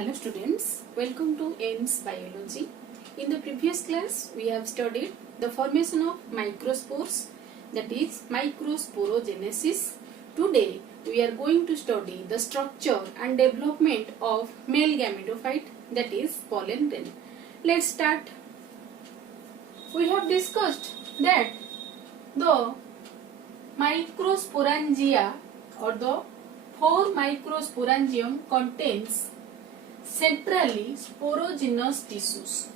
Hello students, welcome to AIMS Biology. In the previous class, we have studied the formation of microspores, that is microsporogenesis. Today, we are going to study the structure and development of male gametophyte, that is pollen grain. Let's start. We have discussed that the microsporangia or the 4 microsporangium contains centrally sporogenous tissues.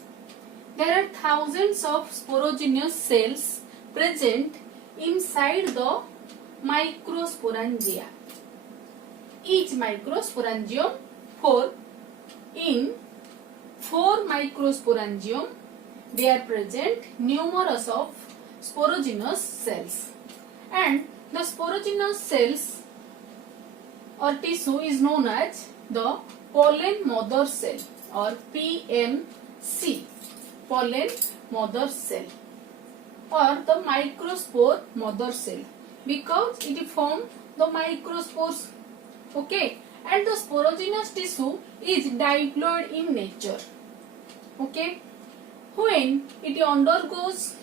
There are thousands of sporogenous cells present inside the microsporangia. Each microsporangium 4 microsporangium they are present numerous of sporogenous cells, and the sporogenous cells or tissue is known as the pollen mother cell or PMC, pollen mother cell, or the microspore mother cell, because it forms the microspores. Okay, and the sporogenous tissue is diploid in nature. Okay, when it undergoes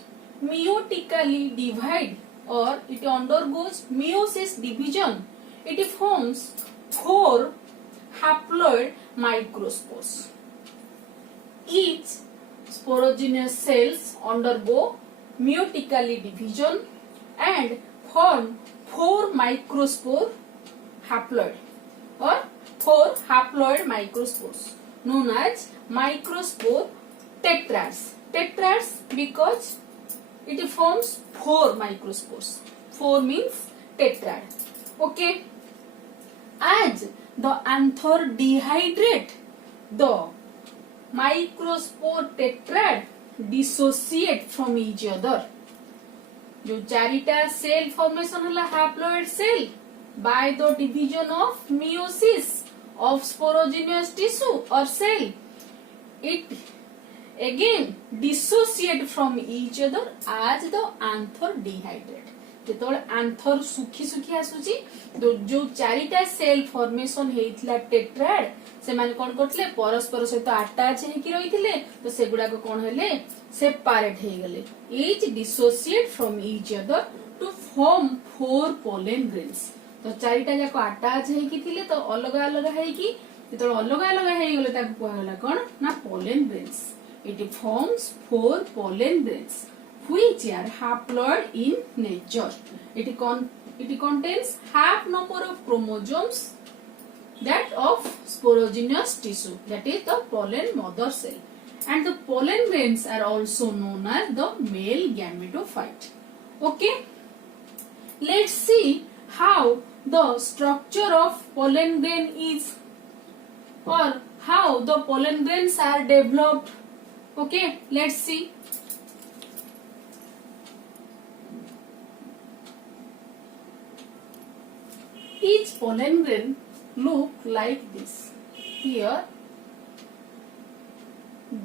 meiotically divide or it undergoes meiosis division, it forms 4 haploid microspores. Each sporogenous cells undergo meiotically division and form 4 microspore haploid or 4 haploid microspores known as microspore tetrads. Tetrads because it forms 4 microspores. 4 means tetrad. Okay. As the anther dehydrate, the microspore tetrad dissociate from each other. जो चारिटा cell formation होला haploid cell by the division of meiosis of sporogenous tissue or cell, it again dissociate from each other as the anther dehydrate. जेतोले आंथर सुखी सुखी आसुची जो चारिटा cell formation हेइतला tetrad से माने कोन करथले परस्पर सहित अटैच हेकि रहिथिले तो सेगुडा को कोन हेले सेपरेट हे गेले each dissociate from each other to form 4 pollen grains. तो चारिटा जाको अटैच हेकि थिले तो अलग अलग हेकि जेतोले अलग अलग हे गेले ताको कहला कोन ना pollen grains. It forms 4 pollen grains which are haploid in nature. It contains half number of chromosomes that of sporogenous tissue, that is the pollen mother cell, and the pollen grains are also known as the male gametophyte. Okay, let's see how the structure of pollen grain is or how the pollen grains are developed. Okay, let's see. Each pollen grain look like this. Here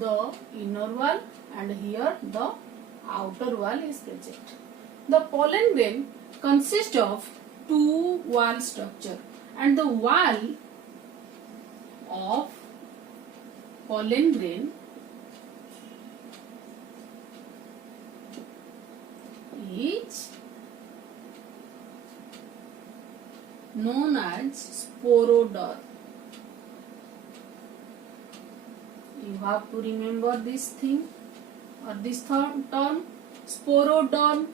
the inner wall and here the outer wall is present. The pollen grain consists of 2 wall structure, and the wall of pollen grain is known as sporoderm. You have to remember this thing or this term sporoderm.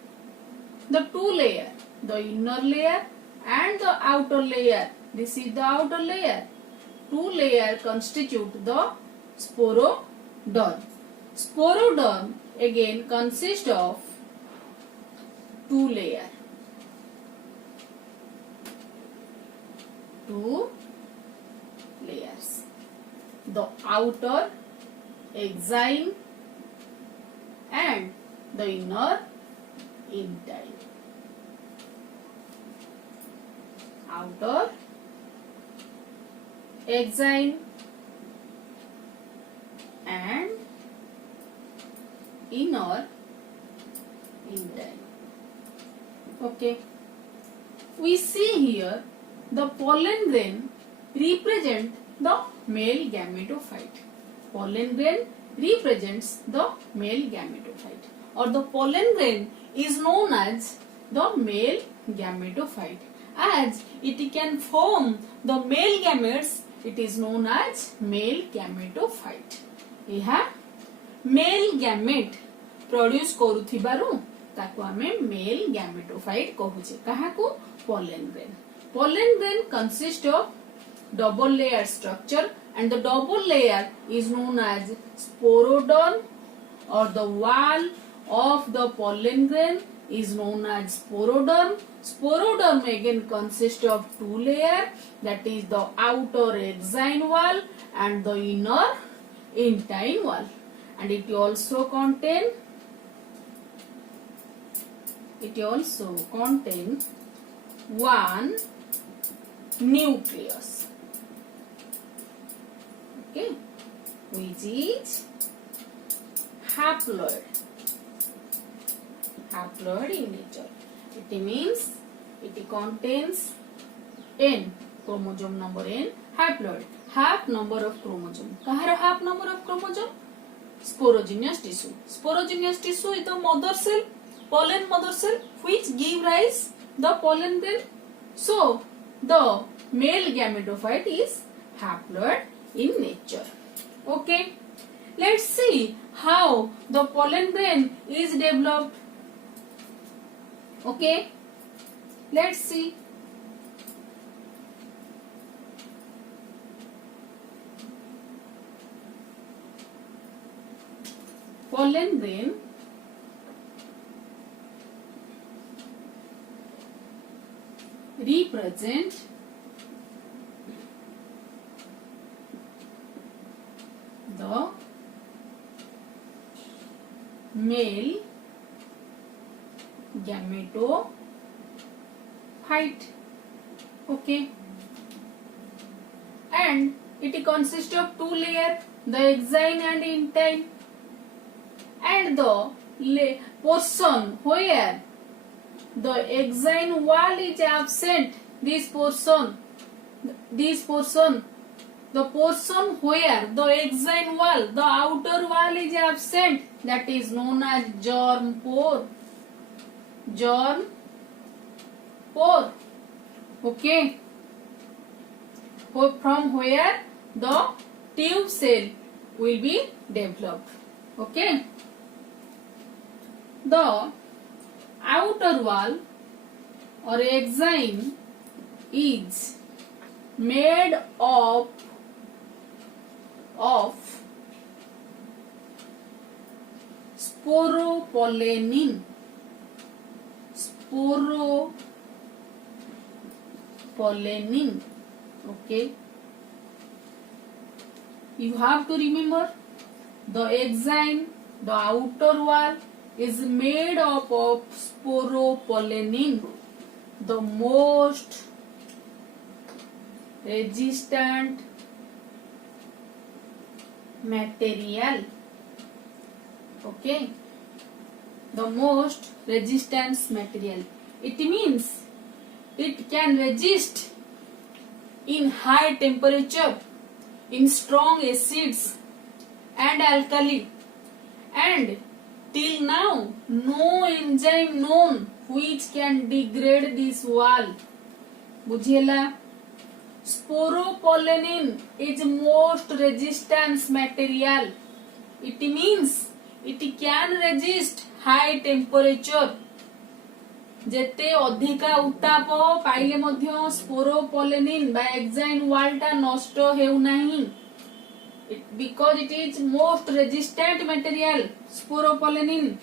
The 2 layer, the inner layer and the outer layer. This is the outer layer. 2 layer constitute the sporoderm. Sporoderm again consists of 2 layers. 2 layers. The outer exine and the inner intine. Outer exine and inner intine. Okay. We see here the pollen grain represent the male gametophyte. Pollen grain represents the male gametophyte, or the pollen grain is known as the male gametophyte. As it can form the male gametes, it is known as male gametophyte. यह male gamete produce करुथिबारु ताको आमे male gametophyte कहूचे. काहाकू? pollen grain. Pollen grain consists of double layer structure, and the double layer is known as sporoderm, or the wall of the pollen grain is known as sporoderm. Sporoderm again consists of two layers, that is the outer exine wall and the inner intine wall, and it also contain one nucleus, okay, which is haploid in nature. It means it contains n, chromosome number n, haploid, half number of chromosome. Kahar half number of chromosome? Sporogenous tissue. Sporogenous tissue is the mother cell, pollen mother cell, which give rise the pollen grain. So the male gametophyte is haploid in nature. Okay, let's see how the pollen grain is developed. Okay, let's see. Pollen grain represent the male gametophyte. Okay, and it consists of two layers, the exine and intine, and the portion where the exine wall is absent, the portion where the exine wall, the outer wall is absent, that is known as germ pore. Okay, from where the tube cell will be developed. Okay, the outer wall or exine is made of sporopollenin. Okay, you have to remember the exine, the outer wall, is made up of sporopollenin, the most resistant material. Okay, the most resistance material. It means it can resist in high temperature, in strong acids and alkali, and till now no enzyme known which can degrade this wall. बुझेला? Sporopollenin is most resistance material. It means it can resist high temperature. जेते अधिका उत्ताप पाइले मध्य sporopollenin बा exine वाल टा नष्ट हेउ नाही, because it is most resistant material. Sporopollenin,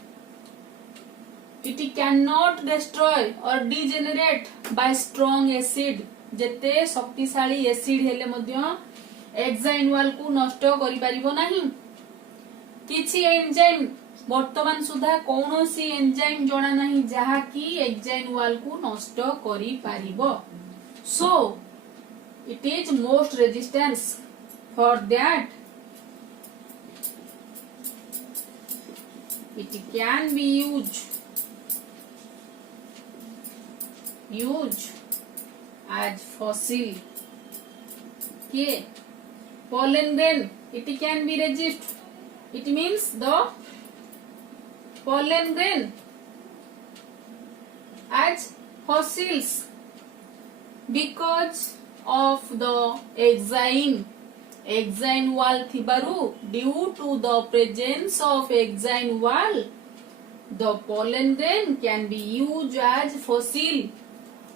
it cannot destroy or degenerate by strong acid. जेते शक्तिशाली एसिड हेले मध्य एक्साइन वाल को नष्ट करि परिबो नाही. किछि एंजाइम वर्तमान सुधा कौनसी एंजाइम जणा नाही जहा कि एक्साइन वाल को नष्ट करि पारिबो. So it is most resistance. For that it can be used as fossil. Okay, pollen grain, it can be resist. It means the pollen grain as fossils because of the exine wall thibaru. Due to the presence of exine wall, the pollen grain can be used as fossil,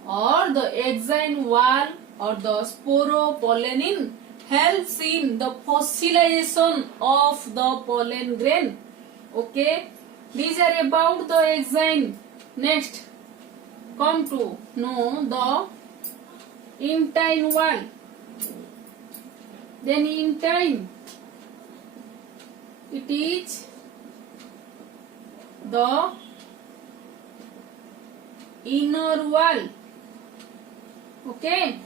or the exine wall or the sporopollenin helps in the fossilization of the pollen grain. Okay, these are about the exine. Next, come to know the intine wall. Then intine, it is the inner wall. Okay,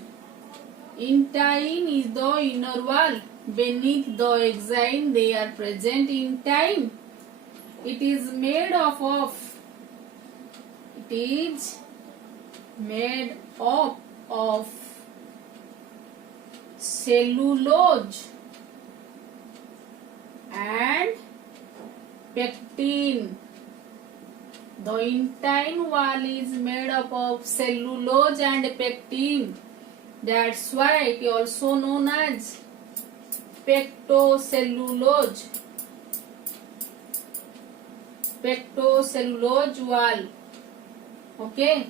intine is the inner wall. Beneath the exine they are present intine. It is made up of cellulose and pectin. The intine wall is made up of cellulose and pectin. That's why it is also known as pectocellulose. Pectocellulose wall. Okay.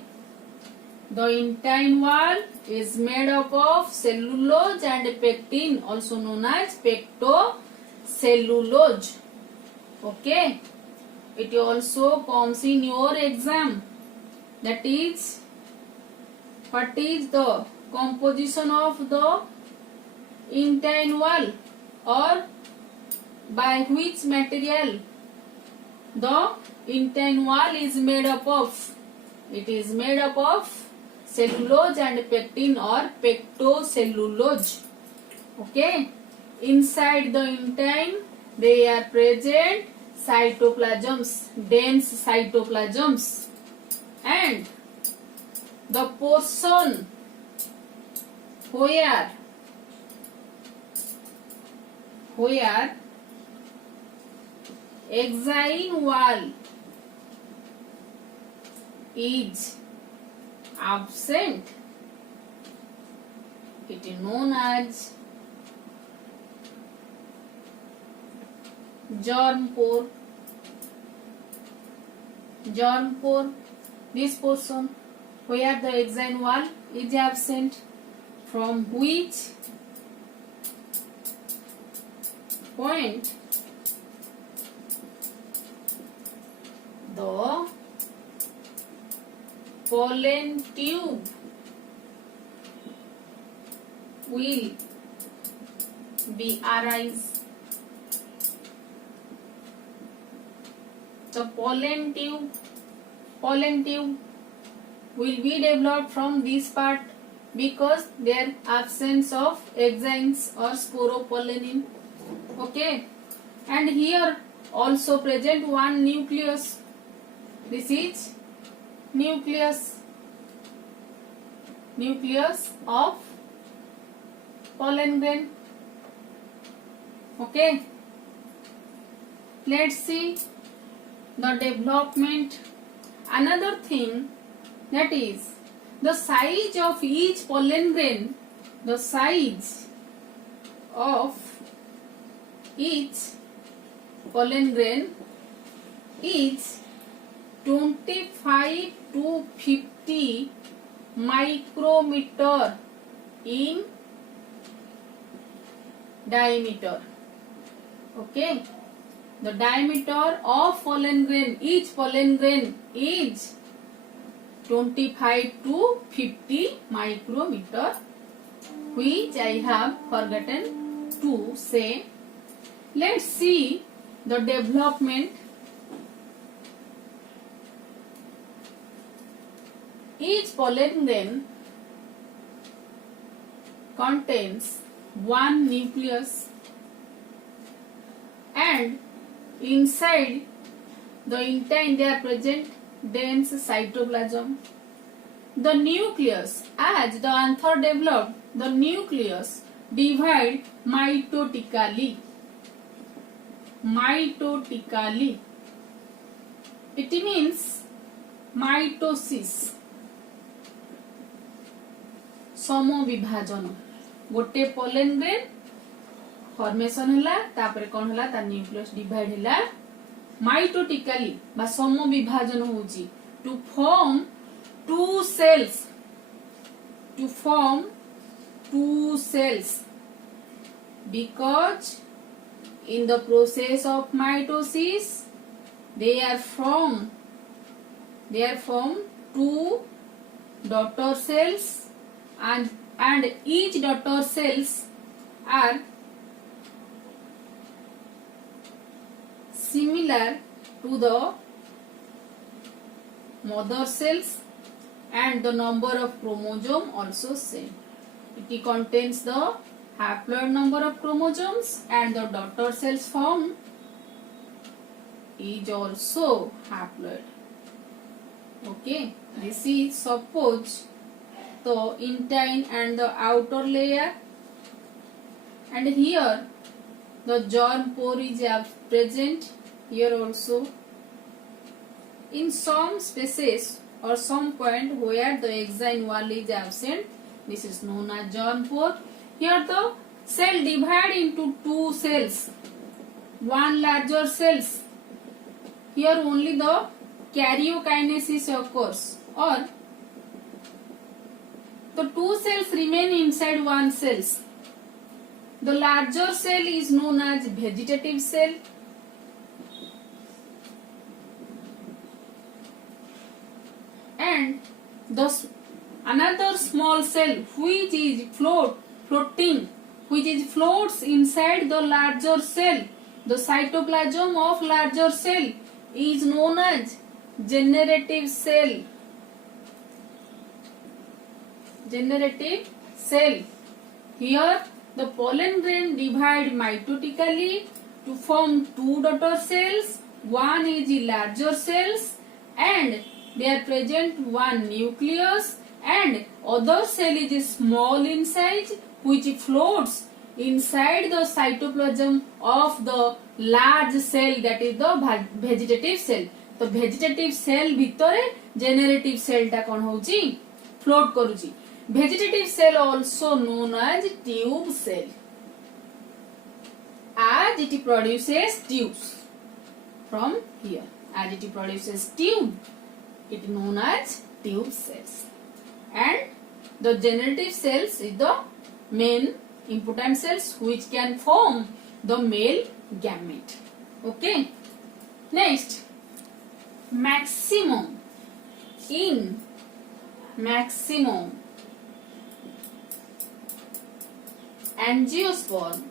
The intine wall is made up of cellulose and pectin, also known as pectocellulose. Okay. It also comes in your exam. That is, what is the composition of the intine wall, or by which material the intine wall is made up of? It is made up of cellulose and pectin, or pectocellulose. Okay. Inside the intine they are present cytoplasms, dense cytoplasms, and the portion where exine wall is absent, it is known as germ pore. Germ pore, this portion where the exine wall is absent, from which point the pollen tube will be arise. The pollen tube will be developed from this part because there absence of exines or sporopollenin. Okay, and here also present one nucleus. This is nucleus of pollen grain. Okay, let's see the development. Another thing, that is the size of each pollen grain. The size of each pollen grain is 25 to 50 micrometer in diameter. Okay, the diameter of pollen grain, each pollen grain is 25 to 50 micrometer, which I have forgotten to say. Let's see the development. Each pollen grain contains one nucleus, and inside the intine they are present dense cytoplasm. The nucleus, as the anther developed, the nucleus divide mitotically. Mitotically. It means mitosis. समविभाजन. गोटे pollen grain formation हला तापर कोन हला ता nucleus divide हला mitotically बा समविभाजन होउची to form two cells. To form two cells because in the process of mitosis they are formed two daughter cells and each daughter cells are similar to the mother cells and the number of chromosome also same. It contains the haploid number of chromosomes and the daughter cells form is also haploid. Okay, this is suppose the intine and the outer layer, and here the germ pore is present here also. In some species or some point where the exine wall is absent, this is known as germ pore. Here the cell divide into two cells, one larger cells. Here only the karyokinesis occurs, or the two cells remain inside one cells. The larger cell is known as vegetative cell. And the another small cell which is floats inside the larger cell, the cytoplasm of larger cell, is known as generative cell. Generative cell. Here the pollen grain divide mitotically to form two daughter cells. One is the larger cells and they are present one nucleus, and other cell is small in size which floats inside the cytoplasm of the large cell, that is the vegetative cell. तो vegetative cell भितरे generative cell टा कौन होची float करूची. Vegetative cell also known as tube cell, as it produces tubes from here. As it produces tube, it is known as tube cells. And the generative cells is the main important cells which can form the male gamete. Okay. Next, maximum. In maximum angiosperm,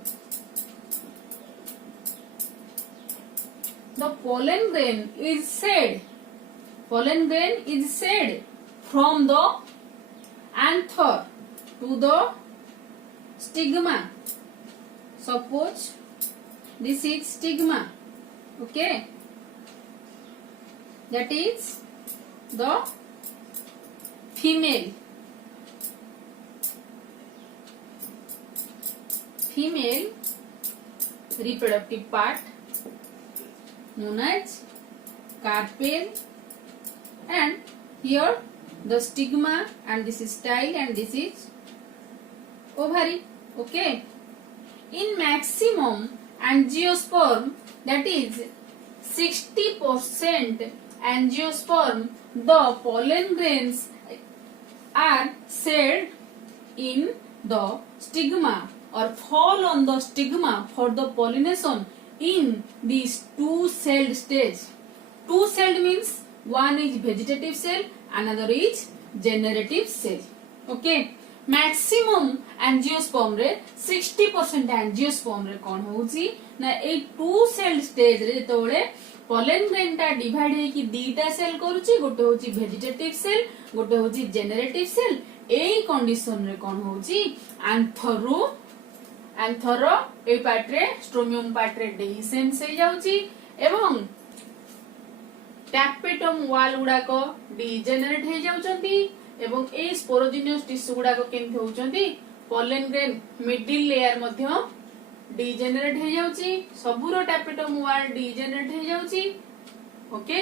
the pollen grain is shed from the anther to the stigma. Suppose this is stigma, okay, that is the female reproductive part known as carpel, and here the stigma, and this is style, and this is ovary. Okay. In maximum angiosperm, that is 60% angiosperm, the pollen grains are shed in the stigma or fall on the stigma for the pollination in these two-celled stage. Two-celled means one is vegetative cell, another is generative cell. Okay. Maximum angiosperm रे 60% angiosperm रे कौन होउची ना ए to cell stage रे जेतोळे pollen grain टा divide हे कि दीटा cell करूची, गोटे होची वेजिटेटिव सेल, गोटे होची जेनेरेटिव सेल. एई कंडीशन रे कौन होउची एंथर ए पार्ट रे स्ट्रोमियम पार्ट रे डेहिसेंस हे जाउची एवं टैपेटम वाल गुडा को डिजेनरेट हे जाउचंती एवं ए स्पोरोजिनियस टिश्यू गुडा को केमथि होउचंती pollen grain middle layer मध्य degenerate हो जाउची सबुरो tapetum wall degenerate हो जाउची ओके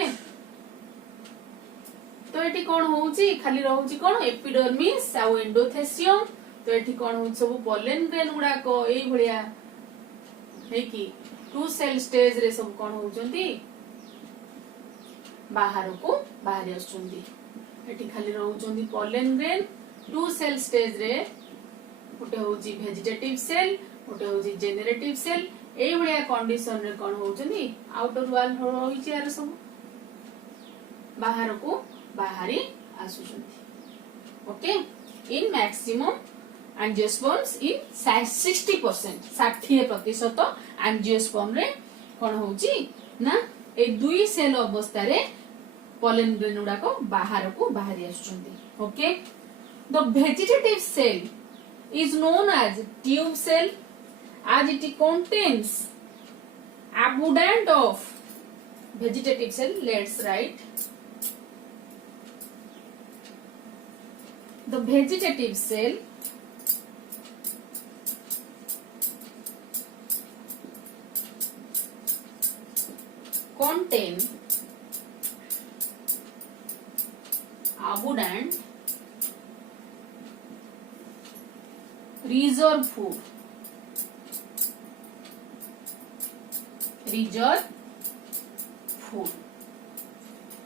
तो एठी कोन होउची खाली रहउची कोन एपिडर्मिस आ एंडोथेसियम तो एठी कोन होउछ सब pollen grain गुडा को एई भलिया हे की टू सेल स्टेज रे सब कोन होउचंती बाहर को बाहर आछुंती एठी खाली रहउचंती pollen grain two cell stage रे गोटे होउची वेजिटेटिव सेल गोटे होउची जेनरेटिव सेल एई भलिया कंडीशन रे कोन होउचंती आउटर वॉल होइची यार सब बाहर को बाहरी आसुचंती okay in maximum angiosperms in 60% 60% angiosperm रे कोन होउची ना ए दुई सेल अवस्था रे pollen grain गुडा को बाहरी आसुचंती okay the vegetative cell is known as tube cell as it contains abundant of vegetative cell. Let's write the vegetative cell contain abundant reserve food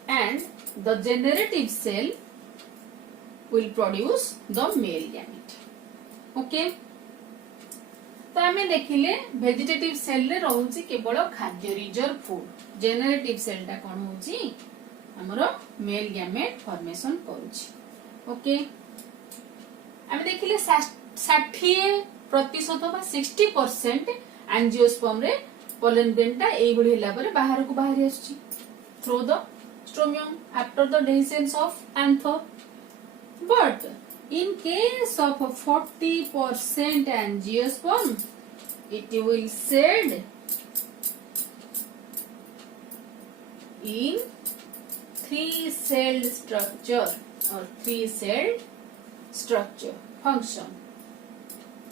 and the generative cell will produce the male gamete okay तो आमे देखिले vegetative cell रे रहउची केवल खाद्य reserve food generative cell टा कोन होउची हमरो male gamete formation करूची ओके आमे देखिले 60% बा 60% एंजियोस्पर्म रे pollen grain टा एई भली हला परे बाहर को बाहर आछी through the stomium after the dehiscence of anther but in case of 40% angiosperm it will shed in three-celled structure or three-celled structure function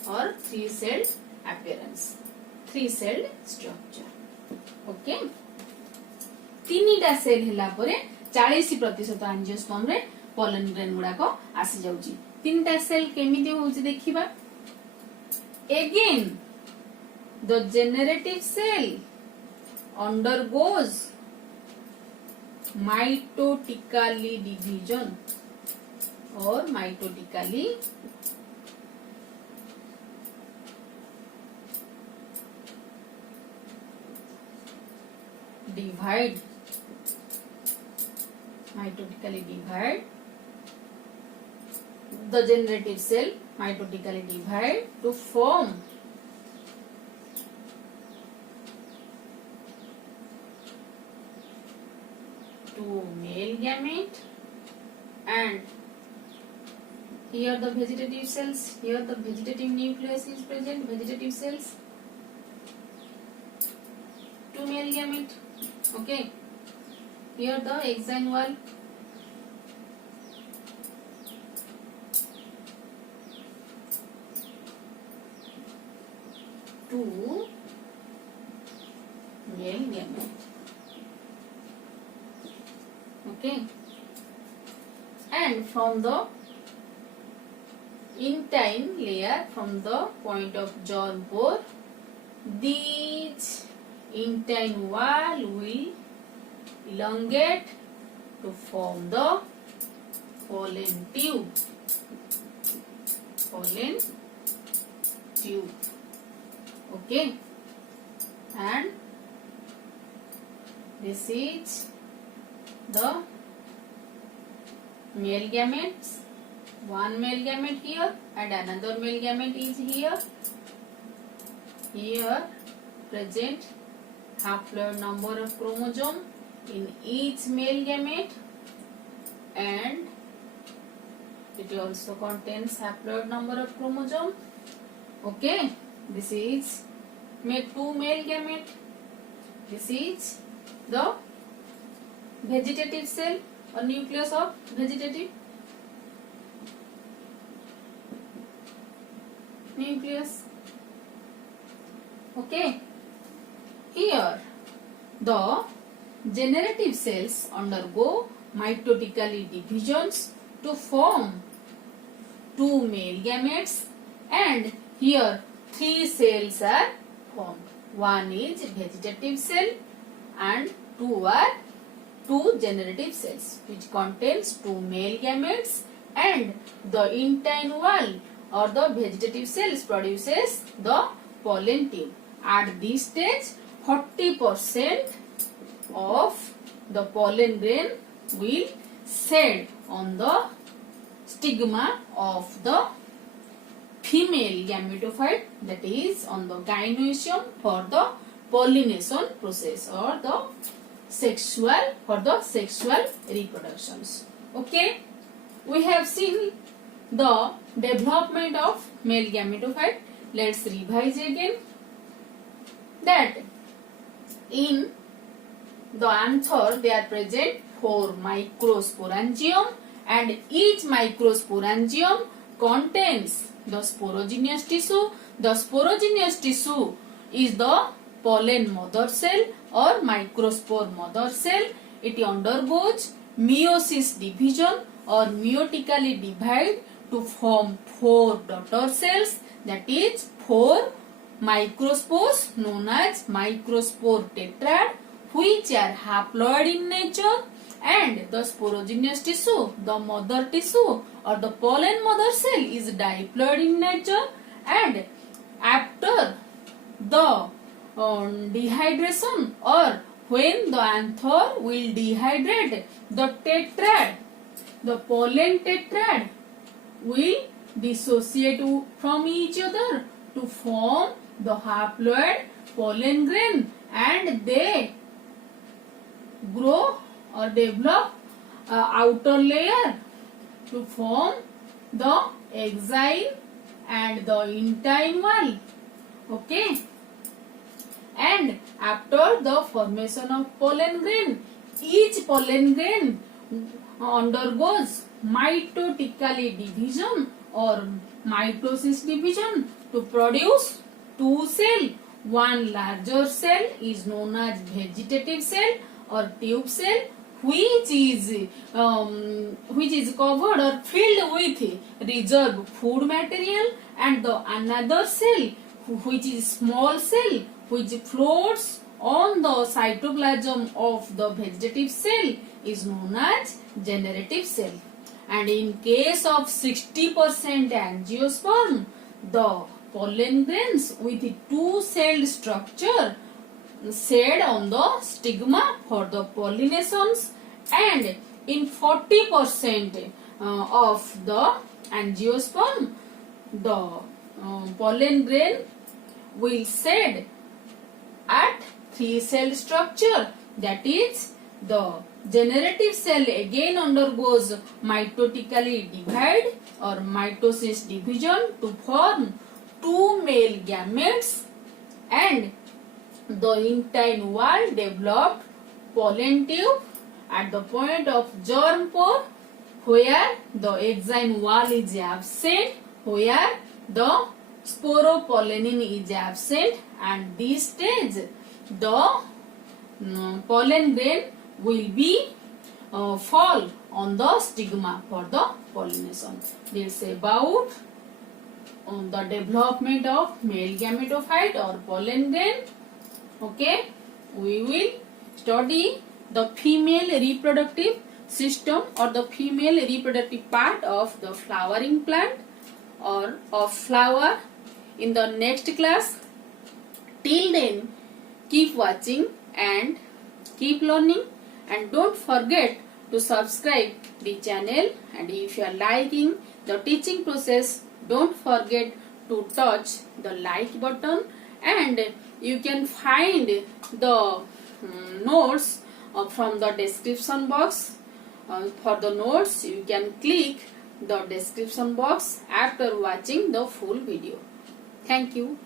or three-celled appearance three-celled structure okay तीनटा cell हिला परे 40% एंजियोस्पर्म रे pollen grain गुडा को आसी जाउची तीनटा cell केमिति होउची देखिबा again the generative cell undergoes mitotically division or mitotically divide the generative cell mitotically divide to form two male gamete and here the vegetative cells here the vegetative nucleus is present vegetative cells two male gamete okay here the exine wall two male gamete okay and from the intine layer from the point of germ pore these intine wall will elongate to form the pollen tube okay and this is the male gametes one male gamete here and another male gamete is here present haploid number of chromosome in each male gamete and it also contains haploid number of chromosome okay this is two male gamete this is the vegetative cell or nucleus of vegetative nucleus. Okay. Here the generative cells undergo mitotically divisions to form two male gametes, and here three cells are formed. One is vegetative cell and two are two generative cells which contains two male gametes, and the intine wall or the vegetative cells produces the pollen tube. At this stage 40% of the pollen grain will shed on the stigma of the female gametophyte, that is on the gynoecium, for the pollination process or the sexual reproductions. Okay, we have seen the development of male gametophyte. Let's revise again that in the anther there are present 4 microsporangium, and each microsporangium contains the sporogenous tissue. The sporogenous tissue is the pollen mother cell or microspore mother cell. It undergoes meiosis division or meiotically divide to form 4 daughter cells, that is 4 microspores known as microspore tetrad, which are haploid in nature, and the sporogenous tissue, the mother tissue or the pollen mother cell, is diploid in nature, and after the dehydration or when the anther will dehydrate, the tetrad, the pollen tetrad, will dissociate from each other to form the haploid pollen grain, and they grow or develop outer layer to form the exine and the intine wall. Okay, and after the formation of pollen grain, each pollen grain undergoes mitotically division or mitosis division to produce two cells. One larger cell is known as vegetative cell or tube cell, which is covered or filled with reserved food material, and the another cell which is small cell which floats on the cytoplasm of the vegetative cell is known as generative cell. And in case of 60% angiosperm, the pollen grains with two-celled structure shed on the stigma for the pollinations, and in 40% of the angiosperm, the pollen grain will shed at three-cell structure, that is the generative cell again undergoes mitotically divide or mitosis division to form two male gametes, and the intine wall developed pollen tube at the point of germ pore, where the exine wall is absent, where the sporopollenin is absent, and this stage the pollen grain will be fall on the stigma for the pollination. This is about the development of male gametophyte or pollen grain. Okay, we will study the female reproductive system or the female reproductive part of the flowering plant or of flower in the next class. Till then, keep watching and keep learning, and don't forget to subscribe the channel, and if you are liking the teaching process, don't forget to touch the like button, and you can find the notes from the description box. For the notes, you can click the description box after watching the full video. Thank you.